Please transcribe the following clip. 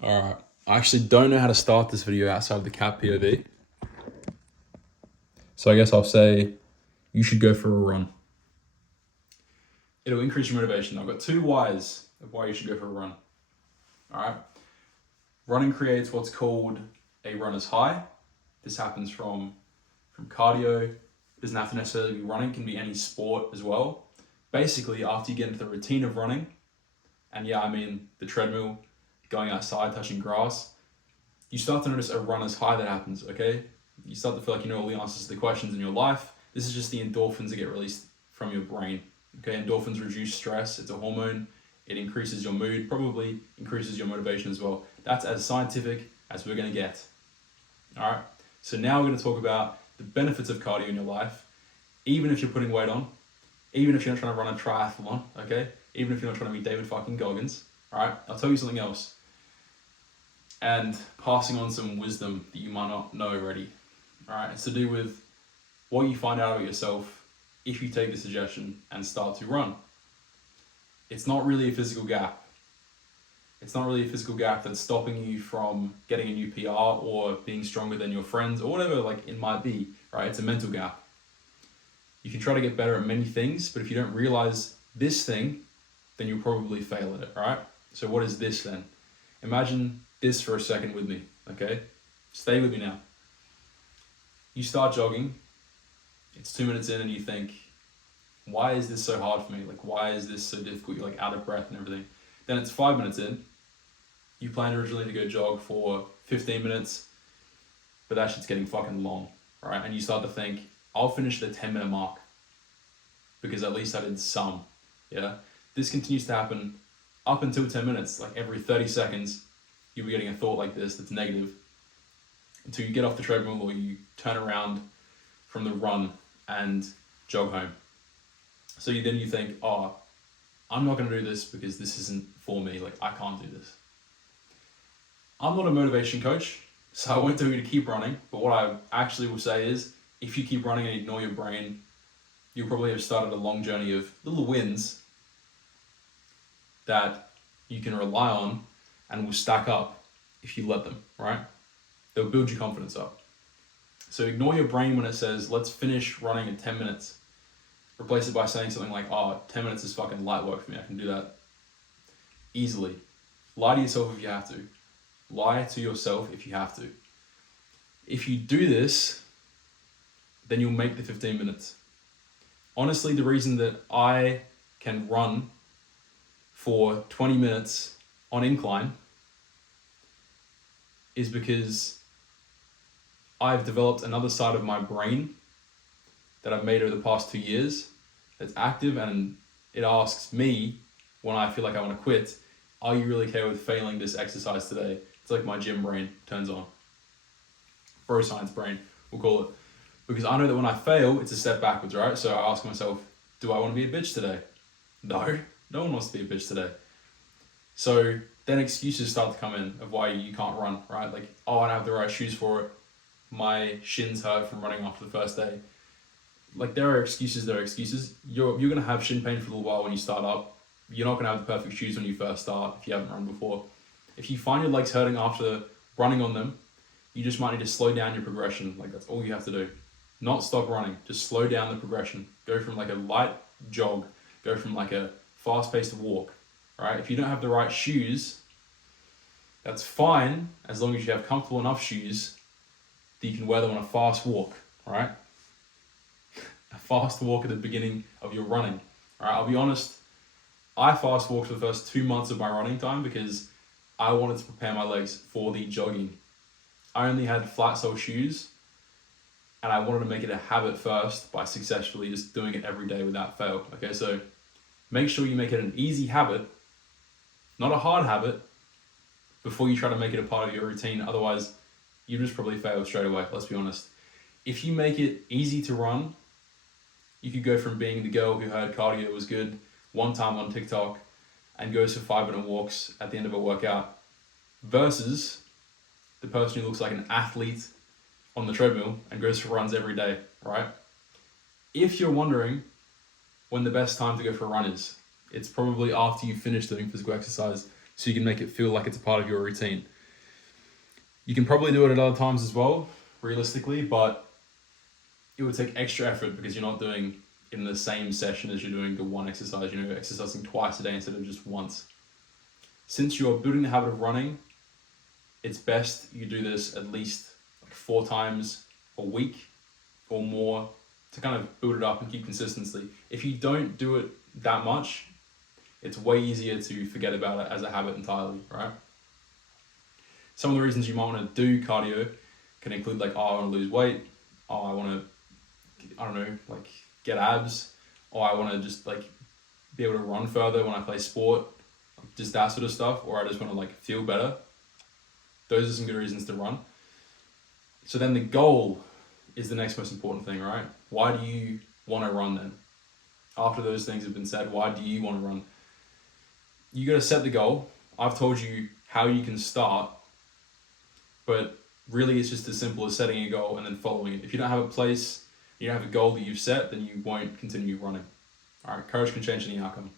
Alright, I actually don't know how to start this video outside of the cat POV. So I guess I'll say you should go for a run. It'll increase your motivation. I've got 2 whys of why you should go for a run. Alright, running creates what's called a runner's high. This happens from cardio. It doesn't have to necessarily be running, it can be any sport as well. Basically, after you get into the routine of running, and yeah, I mean the treadmill, going outside, touching grass, you start to notice a runner's high that happens, okay? You start to feel like you know all the answers to the questions in your life. This is just the endorphins that get released from your brain, okay? Endorphins reduce stress, it's a hormone, it increases your mood, probably increases your motivation as well. That's as scientific as we're gonna get, all right? So now we're gonna talk about the benefits of cardio in your life, even if you're putting weight on, even if you're not trying to run a triathlon, okay? Even if you're not trying to be David fucking Goggins, all right? I'll tell you something else. And passing on some wisdom that you might not know already, all right? It's to do with what you find out about yourself if you take the suggestion and start to run. It's not really a physical gap. It's not really a physical gap that's stopping you from getting a new PR or being stronger than your friends or whatever like it might be, right? It's a mental gap. You can try to get better at many things, but if you don't realize this thing, then you'll probably fail at it, right? So what is this then? Imagine this for a second with me, okay? Stay with me now. You start jogging, it's 2 minutes in and you think, why is this so hard for me? Like, why is this so difficult? You're like out of breath and everything. Then it's 5 minutes in, you planned originally to go jog for 15 minutes, but that shit's getting fucking long, right? And you start to think, I'll finish the 10-minute mark because at least I did some, yeah? This continues to happen up until 10 minutes, like every 30 seconds, you'll be getting a thought like this that's negative until you get off the treadmill or you turn around from the run and jog home. So you think, oh, I'm not going to do this because this isn't for me. Like, I can't do this. I'm not a motivation coach, so I won't tell you to keep running. But what I actually will say is, if you keep running and ignore your brain, you'll probably have started a long journey of little wins that you can rely on and will stack up if you let them, right? They'll build your confidence up. So ignore your brain when it says, let's finish running in 10 minutes. Replace it by saying something like, oh, 10 minutes is fucking light work for me. I can do that easily. Lie to yourself if you have to. Lie to yourself if you have to. If you do this, then you'll make the 15 minutes. Honestly, the reason that I can run for 20 minutes on incline is because I've developed another side of my brain that I've made over the past 2 years that's active, and it asks me when I feel like I want to quit, are you really okay with failing this exercise today? It's like my gym brain turns on. Bro science brain, we'll call it. Because I know that when I fail, it's a step backwards, right? So I ask myself, do I want to be a bitch today? No, no one wants to be a bitch today. So then excuses start to come in of why you can't run, right? Like, oh, I don't have the right shoes for it. My shins hurt from running after the first day. Like, there are excuses. You're going to have shin pain for a little while when you start up. You're not going to have the perfect shoes when you first start if you haven't run before. If you find your legs hurting after running on them, you just might need to slow down your progression. Like, that's all you have to do. Not stop running, just slow down the progression. Go from like a light jog, go from like a fast-paced walk, right? If you don't have the right shoes, that's fine as long as you have comfortable enough shoes that you can wear them on a fast walk, right? A fast walk at the beginning of your running, all right? I'll be honest, I fast walked for the first 2 months of my running time because I wanted to prepare my legs for the jogging. I only had flat sole shoes, and I wanted to make it a habit first by successfully just doing it every day without fail. Okay, so make sure you make it an easy habit, not a hard habit, before you try to make it a part of your routine. Otherwise, you just probably fail straight away, let's be honest. If you make it easy to run, you could go from being the girl who heard cardio was good one time on TikTok and goes for 5-minute walks at the end of a workout versus the person who looks like an athlete on the treadmill and goes for runs every day, right? If you're wondering when the best time to go for a run is, it's probably after you finish doing physical exercise. so you can make it feel like it's a part of your routine. You can probably do it at other times as well, realistically, but it would take extra effort because you're not doing in the same session as you're doing the one exercise, you know, exercising twice a day instead of just once. Since you're building the habit of running, it's best you do this at least like 4 times a week or more to kind of build it up and keep consistency. If you don't do it that much, it's way easier to forget about it as a habit entirely, right? Some of the reasons you might want to do cardio can include like, oh, I want to lose weight, oh, I want to, I don't know, like get abs, or I want to just like be able to run further when I play sport, just that sort of stuff, or I just want to like feel better. Those are some good reasons to run. So then the goal is the next most important thing, right? Why do you want to run then? After those things have been said, why do you want to run? You got to set the goal. I've told you how you can start, but really it's just as simple as setting a goal and then following it. If you don't have a place, you don't have a goal that you've set, then you won't continue running. All right, courage can change any outcome.